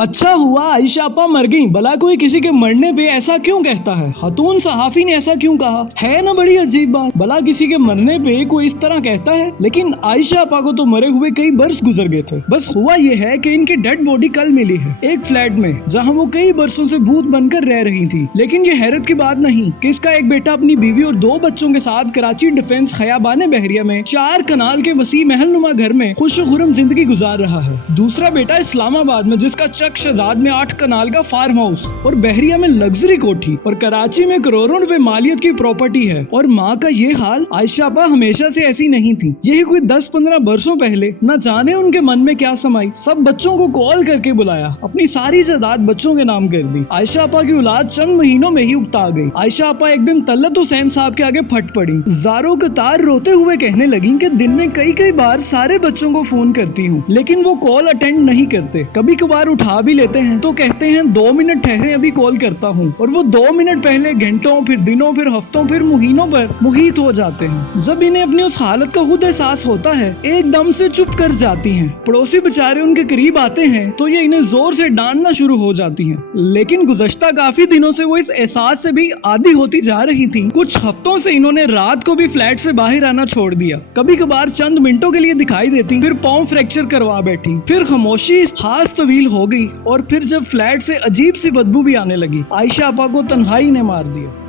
अच्छा हुआ आयशा अपा मर गई। भला कोई किसी के मरने पे ऐसा क्यों कहता है? खातून सहाफी ने ऐसा क्यों कहा? है ना बड़ी अजीब बात। भला किसी के मरने पे कोई इस तरह कहता है? लेकिन आयशा अपा को तो मरे हुए कई बरस गुजर गए थे। बस हुआ ये है कि इनकी डेड बॉडी कल मिली है एक फ्लैट में, जहाँ वो कई बरसों से भूत बनकर रह रही थी। लेकिन ये हैरत की बात नहीं कि इसका एक बेटा अपनी बीवी और 2 बच्चों के साथ कराची डिफेंस खयाबान बहरिया में 4 कनाल के वसी महलनुमा घर में खुशो-खुर्रम जिंदगी गुजार रहा है। दूसरा बेटा इस्लामाबाद में, जिसका शहजाद में 8 कनाल का फार्म हाउस और बहरिया में लग्जरी कोठी और कराची में करोड़ों रुपए मालियत की प्रॉपर्टी है। और माँ का ये हाल आयशा अपा हमेशा से ऐसी नहीं थी। यही कोई 10-15 बरसों पहले न जाने उनके मन में क्या समाई, सब बच्चों को कॉल करके बुलाया, अपनी सारी जायदाद बच्चों के नाम कर दी। आयशा अपा की औलाद चंद महीनों में ही उकता गई। आयशा अपा एक दिन तलत हुसैन साहब के आगे फट पड़ी, जारो कतार रोते हुए कहने लगी कि दिन में कई बार सारे बच्चों को फोन करती हूँ, लेकिन वो कॉल अटेंड नहीं करते। कभी कभार उठा भी लेते हैं तो कहते हैं 2 मिनट ठहरे, अभी कॉल करता हूँ। और वो 2 मिनट पहले घंटों, फिर दिनों, फिर हफ्तों, फिर महीनों पर मुहीत हो जाते हैं। जब इन्हें अपनी उस हालत का खुद एहसास होता है, एकदम से चुप कर जाती हैं। पड़ोसी बेचारे उनके करीब आते हैं तो ये इन्हें जोर से डांटना शुरू हो जाती हैं। लेकिन गुज़श्ता काफी दिनों से वो इस एहसास से भी आदी होती जा रही थी। कुछ हफ्तों से इन्होंने रात को भी फ्लैट से बाहर आना छोड़ दिया। कभी कभार चंद मिनटों के लिए दिखाई देती, फिर पाँव फ्रैक्चर करवा बैठी, फिर खामोशी खास तवील हो गई। और फिर जब फ्लैट से अजीब सी बदबू भी आने लगी, आयशा अपा को तन्हाई ने मार दिया।